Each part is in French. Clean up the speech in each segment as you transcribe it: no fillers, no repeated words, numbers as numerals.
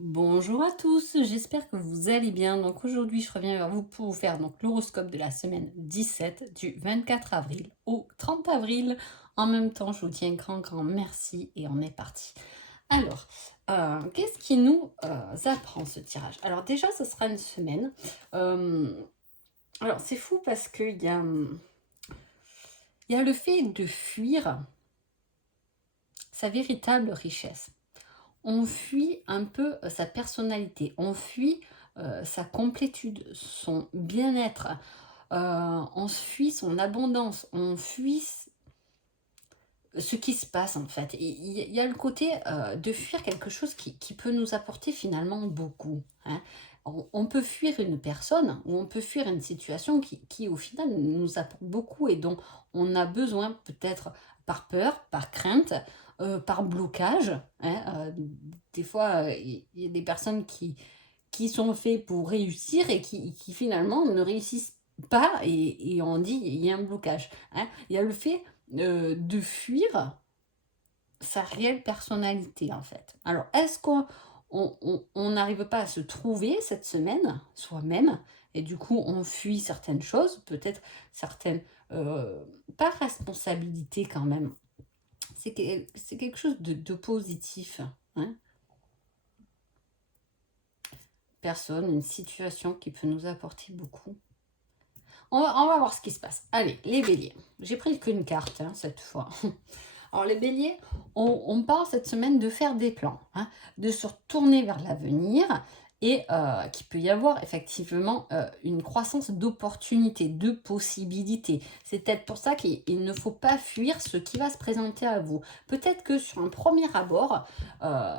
Bonjour à tous, j'espère que vous allez bien. Donc aujourd'hui, je reviens vers vous pour vous faire donc l'horoscope de la semaine 17 du 24 avril au 30 avril. En même temps, je vous dis un grand merci et on est parti. Alors, qu'est-ce qui nous apprend ce tirage? Alors déjà, ce sera une semaine. euh, alors c'est fou parce il y a le fait de fuir sa véritable richesse. On fuit un peu, sa personnalité, on fuit, sa complétude, son bien-être, on fuit son abondance, on fuit ce qui se passe en fait. Et il y a le côté, de fuir quelque chose qui peut nous apporter finalement beaucoup, hein. On peut fuir une personne ou on peut fuir une situation qui au final nous apporte beaucoup et dont on a besoin peut-être par peur, par crainte, par blocage, hein. Des fois, il y a des personnes qui sont faits pour réussir et qui finalement ne réussissent pas et on dit: «Il y a un blocage», hein. Il y a le fait de fuir sa réelle personnalité, en fait. Alors, est-ce qu'on n'arrive pas à se trouver cette semaine, soi-même, et du coup, on fuit certaines choses, peut-être certaines, pas responsabilités quand même, c'est quelque chose de positif, hein. Personne, une situation qui peut nous apporter beaucoup. On va voir ce qui se passe. Allez, les béliers. J'ai pris qu'une carte, hein, cette fois. Alors les béliers, on parle cette semaine de faire des plans, hein, de se retourner vers l'avenir et qu'il peut y avoir effectivement une croissance d'opportunités, de possibilités. C'est peut-être pour ça qu'il ne faut pas fuir ce qui va se présenter à vous. Peut-être que sur un premier abord, euh,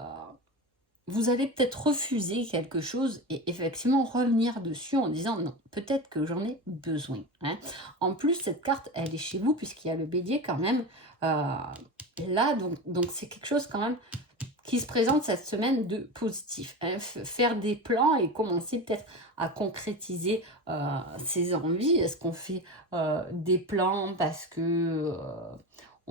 vous allez peut-être refuser quelque chose et effectivement revenir dessus en disant non, peut-être que j'en ai besoin, hein. En plus, cette carte, elle est chez vous puisqu'il y a le bélier quand même là, donc c'est quelque chose quand même qui se présente cette semaine de positif, hein. Faire des plans et commencer peut-être à concrétiser ses envies. Est-ce qu'on fait des plans parce que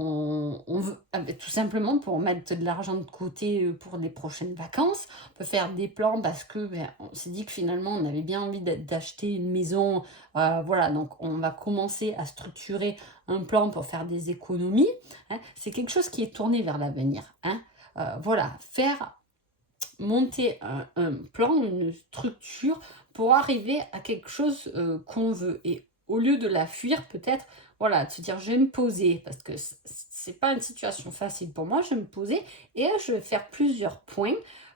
on veut tout simplement pour mettre de l'argent de côté, pour les prochaines vacances. On peut faire des plans parce que, on s'est dit que finalement on avait bien envie d'acheter une maison, voilà, donc on va commencer à structurer un plan pour faire des économies, hein. C'est quelque chose qui est tourné vers l'avenir, hein. Voilà, faire monter un plan, une structure pour arriver à quelque chose, qu'on veut et au lieu de la fuir peut-être, voilà, de se dire: «Je vais me poser» parce que c'est pas une situation facile pour moi, je vais me poser et là je vais faire plusieurs points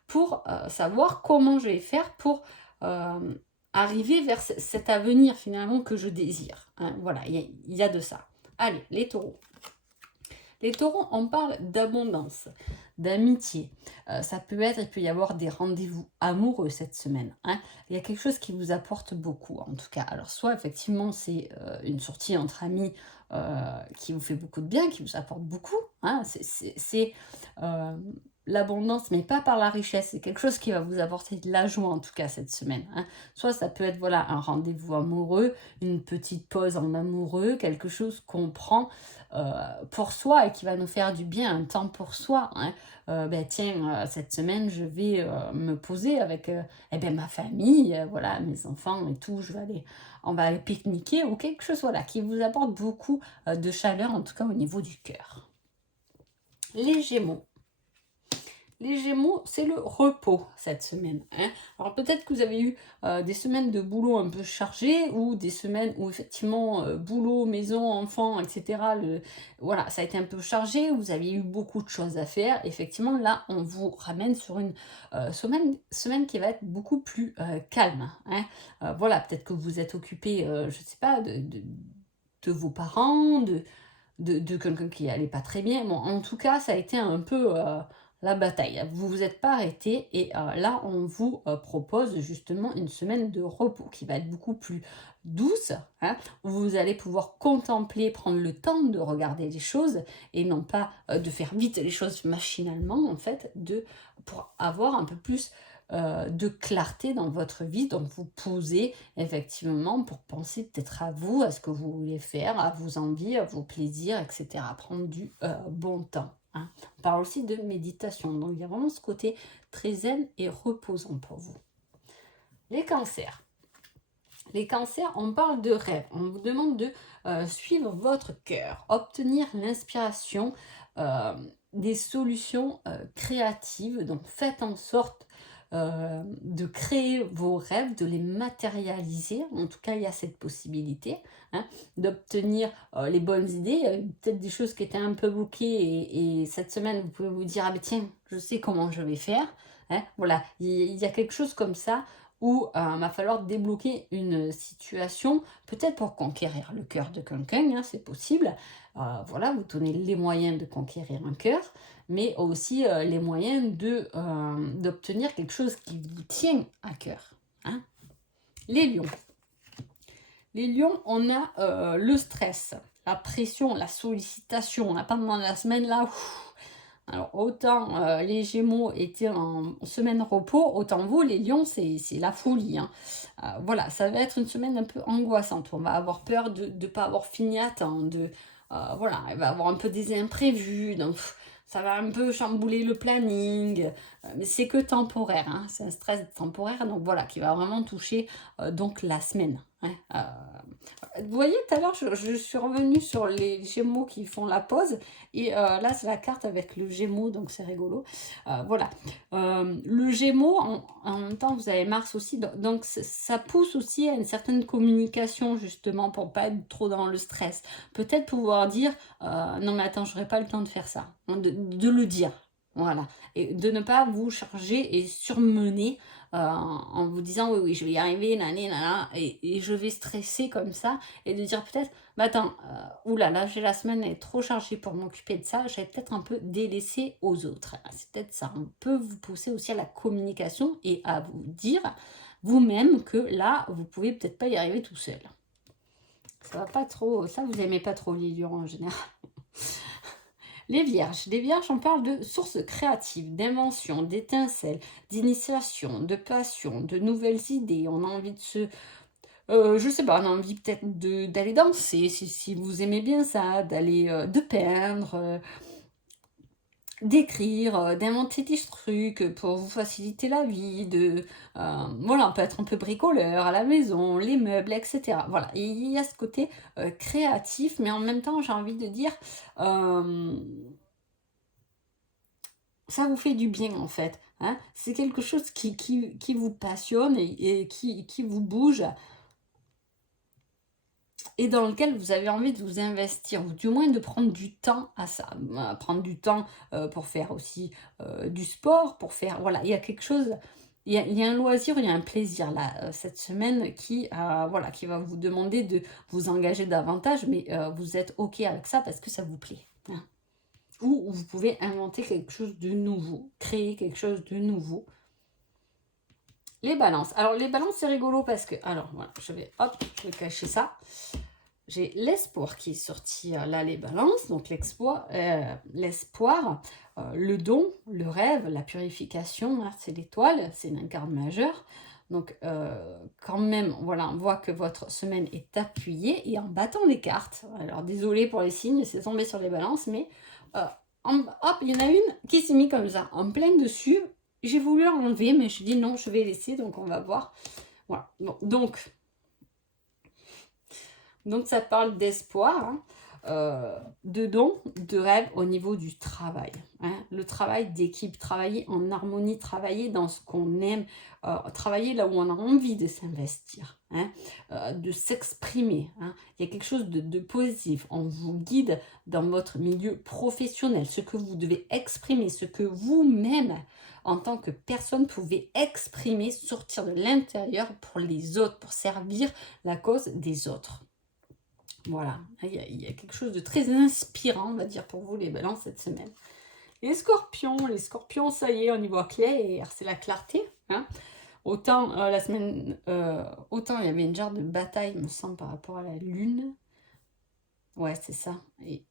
pour, savoir comment je vais faire pour, arriver vers cet avenir finalement que je désire, hein. Voilà, il y a de ça. Allez, les taureaux. Les taureaux, on parle d'abondance, d'amitié. Ça peut être, il peut y avoir des rendez-vous amoureux cette semaine, hein. Il y a quelque chose qui vous apporte beaucoup, en tout cas. Alors, soit effectivement, c'est une sortie entre amis qui vous fait beaucoup de bien, qui vous apporte beaucoup, hein. C'est, euh, l'abondance, mais pas par la richesse. C'est quelque chose qui va vous apporter de la joie, en tout cas, cette semaine, hein. Soit ça peut être, voilà, un rendez-vous amoureux, une petite pause en amoureux, quelque chose qu'on prend pour soi et qui va nous faire du bien, un temps pour soi, hein. Ben tiens, cette semaine, je vais me poser avec eh ben, ma famille, voilà, mes enfants et tout, on va aller pique-niquer ou quelque chose voilà, qui vous apporte beaucoup de chaleur, en tout cas au niveau du cœur. Les Gémeaux. Les Gémeaux, c'est le repos cette semaine, hein. Alors peut-être que vous avez eu des semaines de boulot un peu chargées ou des semaines où effectivement boulot, maison, enfants, etc. Voilà, ça a été un peu chargé, vous avez eu beaucoup de choses à faire. Effectivement, là, on vous ramène sur une semaine qui va être beaucoup plus calme, hein. Voilà, peut-être que vous êtes occupé, je ne sais pas, de vos parents, de quelqu'un qui allait pas très bien. Bon, en tout cas, ça a été un peu la bataille. Vous vous êtes pas arrêté et là, on vous propose justement une semaine de repos qui va être beaucoup plus douce, hein, où vous allez pouvoir contempler, prendre le temps de regarder les choses et non pas de faire vite les choses machinalement, en fait, pour avoir un peu plus de clarté dans votre vie. Donc, vous posez effectivement pour penser peut-être à vous, à ce que vous voulez faire, à vos envies, à vos plaisirs, etc. Prendre du bon temps. hein. On parle aussi de méditation. Donc, il y a vraiment ce côté très zen et reposant pour vous. Les cancers. Les cancers, on parle de rêve. On vous demande de suivre votre cœur, obtenir l'inspiration, euh, des solutions créatives. Donc, faites en sorte de créer vos rêves, de les matérialiser. En tout cas, il y a cette possibilité, hein, d'obtenir les bonnes idées. Il y a peut-être des choses qui étaient un peu bloquées et cette semaine, vous pouvez vous dire, ah ben tiens, je sais comment je vais faire. Hein. Voilà, il y a quelque chose comme ça où il va falloir débloquer une situation, peut-être pour conquérir le cœur de quelqu'un, hein, c'est possible. Voilà, vous donnez les moyens de conquérir un cœur, mais aussi les moyens d'obtenir quelque chose qui vous tient à cœur, hein. Les lions. Les lions, on a le stress, la pression, la sollicitation. Pendant la semaine, là, alors, autant les Gémeaux étaient en semaine repos, autant vous, les Lions, c'est la folie, hein. Voilà, ça va être une semaine un peu angoissante. On va avoir peur de ne pas avoir fini à temps. Voilà, il va y avoir un peu des imprévus. Donc, ça va un peu chambouler le planning. Mais c'est que temporaire, hein. C'est un stress temporaire. Donc, voilà, qui va vraiment toucher donc la semaine, hein. Vous voyez, tout à l'heure, je suis revenue sur les Gémeaux qui font la pause. Et là, c'est la carte avec le Gémeaux, donc c'est rigolo. Voilà. Le Gémeaux, en même temps, vous avez Mars aussi. Donc, ça pousse aussi à une certaine communication, justement, pour pas être trop dans le stress. Peut-être pouvoir dire, non mais attends, j'aurais pas le temps de faire ça. De le dire. Voilà. Et de ne pas vous charger et surmener en vous disant, oui, oui, je vais y arriver, nanana, et je vais stresser comme ça. Et de dire peut-être, bah attends, oulala, j'ai la semaine elle est trop chargée pour m'occuper de ça, j'ai peut-être un peu délaissé aux autres. C'est peut-être ça. On peut vous pousser aussi à la communication et à vous dire vous-même que là, vous pouvez peut-être pas y arriver tout seul. Ça va pas trop, ça vous aimez pas trop les lions en général. Les vierges. Les vierges, on parle de sources créatives, d'invention, d'étincelles, d'initiation, de passion, de nouvelles idées. On a envie de se... je sais pas, on a envie peut-être d'aller danser, si vous aimez bien ça, d'aller de peindre, d'écrire, d'inventer des trucs pour vous faciliter la vie, voilà, on peut être un peu bricoleur à la maison, les meubles, etc. Voilà, et il y a ce côté créatif, mais en même temps, j'ai envie de dire, ça vous fait du bien en fait, hein. C'est quelque chose qui vous passionne et qui vous bouge et dans lequel vous avez envie de vous investir, ou du moins de prendre du temps à ça. Prendre du temps pour faire aussi du sport, pour faire... Voilà, il y a quelque chose, il y a un loisir, il y a un plaisir là, cette semaine voilà, qui va vous demander de vous engager davantage, mais vous êtes OK avec ça parce que ça vous plaît, hein. Ou vous pouvez inventer quelque chose de nouveau, créer quelque chose de nouveau. Les balances. Alors, les balances, c'est rigolo parce que... Alors, voilà, je vais cacher ça. J'ai l'espoir qui est sorti là, les balances. Donc, l'espoir, le don, le rêve, la purification, hein, c'est l'étoile, c'est l'incarne majeur. Donc, quand même, voilà, on voit que votre semaine est appuyée et en battant les cartes. Alors, désolé pour les signes, c'est tombé sur les balances, mais hop, il y en a une qui s'est mise comme ça, en plein dessus. J'ai voulu enlever, mais je dis non, je vais laisser, donc on va voir. Voilà, bon, donc ça parle d'espoir, hein, de don, de rêve au niveau du travail, hein. Le travail d'équipe, travailler en harmonie, travailler dans ce qu'on aime, travailler là où on a envie de s'investir, hein, de s'exprimer, hein. Il y a quelque chose de positif. On vous guide dans votre milieu professionnel, ce que vous devez exprimer, ce que vous-même, en tant que personne, pouvez exprimer, sortir de l'intérieur pour les autres, pour servir la cause des autres. Voilà, il y a quelque chose de très inspirant, on va dire, pour vous, les balances, cette semaine. Les scorpions, ça y est, on y voit clair, c'est la clarté, hein. Autant la semaine, autant il y avait une genre de bataille, me semble, par rapport à la lune. Ouais, c'est ça.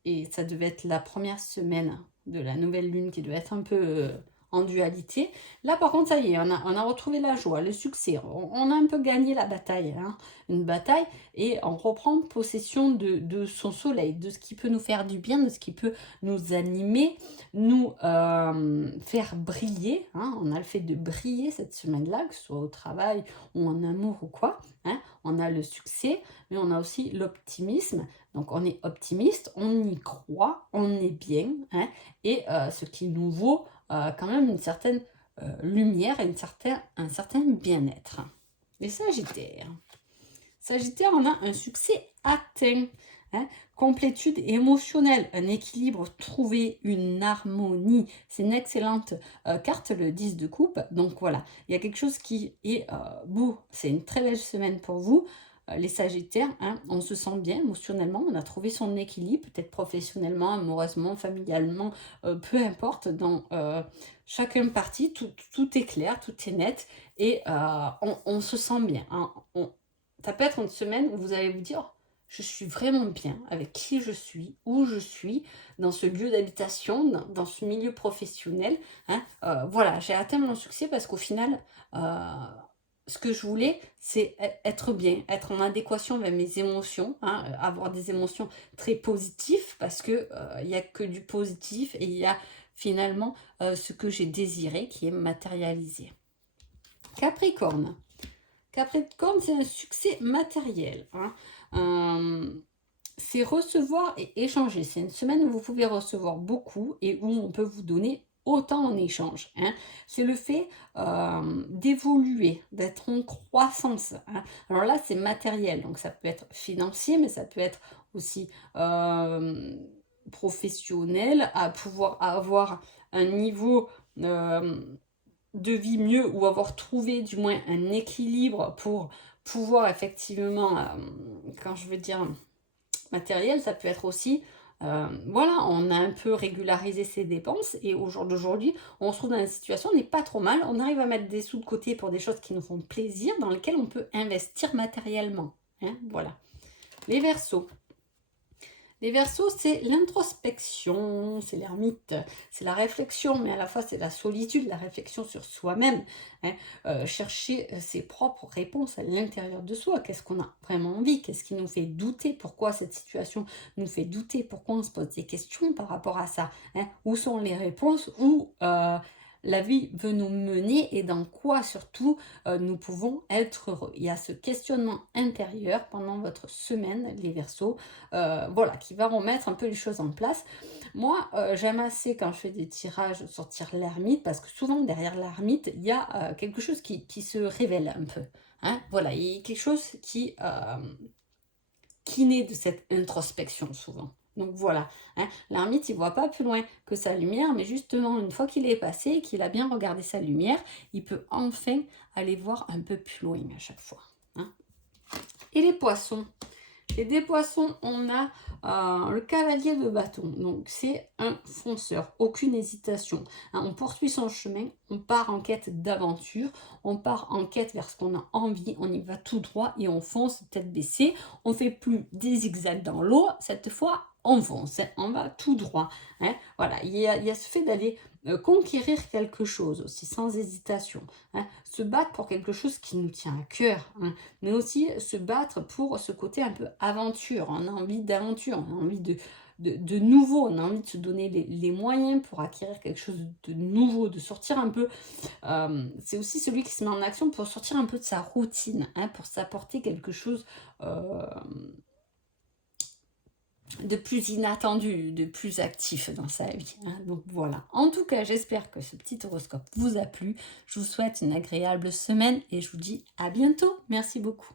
Et ça devait être la première semaine de la nouvelle lune qui devait être un peu en dualité. Là, par contre, ça y est, on a retrouvé la joie, le succès. On a un peu gagné la bataille, hein, une bataille, et on reprend possession de son soleil, de ce qui peut nous faire du bien, de ce qui peut nous animer, nous faire briller. Hein. On a le fait de briller cette semaine-là, que ce soit au travail ou en amour ou quoi. Hein. On a le succès, mais on a aussi l'optimisme. Donc on est optimiste, on y croit, on est bien, hein, et ce qui nous vaut quand même une certaine lumière et un certain bien-être. Les Sagittaires. Sagittaire, on a un succès atteint, hein, complétude émotionnelle, un équilibre trouvé, une harmonie. C'est une excellente carte, le 10 de coupe. Donc voilà, il y a quelque chose qui est beau. C'est une très belle semaine pour vous. Les Sagittaires, hein, on se sent bien émotionnellement, on a trouvé son équilibre, peut-être professionnellement, amoureusement, familialement, peu importe, dans chacun partie, tout est clair, tout est net, et on se sent bien. Hein, ça peut être une semaine où vous allez vous dire, je suis vraiment bien avec qui je suis, où je suis, dans ce lieu d'habitation, dans ce milieu professionnel. Hein, voilà, j'ai atteint mon succès parce qu'au final, ce que je voulais, c'est être bien, être en adéquation avec mes émotions, hein, avoir des émotions très positives, parce que il n'y a que du positif, et il y a finalement ce que j'ai désiré qui est matérialisé. Capricorne. Capricorne, c'est un succès matériel. Hein. C'est recevoir et échanger. C'est une semaine où vous pouvez recevoir beaucoup et où on peut vous donner autant en échange. Hein. C'est le fait d'évoluer, d'être en croissance. Hein. Alors là, c'est matériel, donc ça peut être financier, mais ça peut être aussi professionnel, à pouvoir avoir un niveau de vie mieux, ou avoir trouvé du moins un équilibre pour pouvoir effectivement, quand je veux dire matériel, ça peut être aussi, voilà, on a un peu régularisé ses dépenses, et au jour d'aujourd'hui, on se trouve dans une situation, on n'est pas trop mal, on arrive à mettre des sous de côté pour des choses qui nous font plaisir, dans lesquelles on peut investir matériellement. Hein, voilà. Les Verseaux. Les Verseaux, c'est l'introspection, c'est l'ermite, c'est la réflexion, mais à la fois c'est la solitude, la réflexion sur soi-même. Hein, chercher ses propres réponses à l'intérieur de soi. Qu'est-ce qu'on a vraiment envie? Qu'est-ce qui nous fait douter? Pourquoi cette situation nous fait douter? Pourquoi on se pose des questions par rapport à ça? Hein, où sont les réponses? Où la vie veut nous mener, et dans quoi surtout nous pouvons être heureux. Il y a ce questionnement intérieur pendant votre semaine, les Verseaux, voilà, qui va remettre un peu les choses en place. Moi, j'aime assez, quand je fais des tirages, sortir l'ermite, parce que souvent derrière l'ermite, il y a quelque chose qui se révèle un peu. Hein, voilà, il y a quelque chose qui naît de cette introspection souvent. Donc voilà, hein, l'ermite, il ne voit pas plus loin que sa lumière, mais justement, une fois qu'il est passé, qu'il a bien regardé sa lumière, il peut enfin aller voir un peu plus loin à chaque fois. Hein. Et les Poissons. Et des Poissons, on a le cavalier de bâton. Donc c'est un fonceur, aucune hésitation. Hein, on poursuit son chemin, on part en quête d'aventure, on part en quête vers ce qu'on a envie, on y va tout droit et on fonce tête baissée. On fait plus des zigzags dans l'eau, cette fois on fonce, hein, on va tout droit. Hein. Voilà, il y a ce fait d'aller conquérir quelque chose aussi, sans hésitation. Hein. Se battre pour quelque chose qui nous tient à cœur, hein. Mais aussi se battre pour ce côté un peu aventure. On a envie d'aventure, on a envie de nouveau, on a envie de se donner les moyens pour acquérir quelque chose de nouveau, de sortir un peu. C'est aussi celui qui se met en action pour sortir un peu de sa routine, hein, pour s'apporter quelque chose de plus inattendu, de plus actif dans sa vie. Hein. Donc voilà. En tout cas, j'espère que ce petit horoscope vous a plu. Je vous souhaite une agréable semaine et je vous dis à bientôt. Merci beaucoup.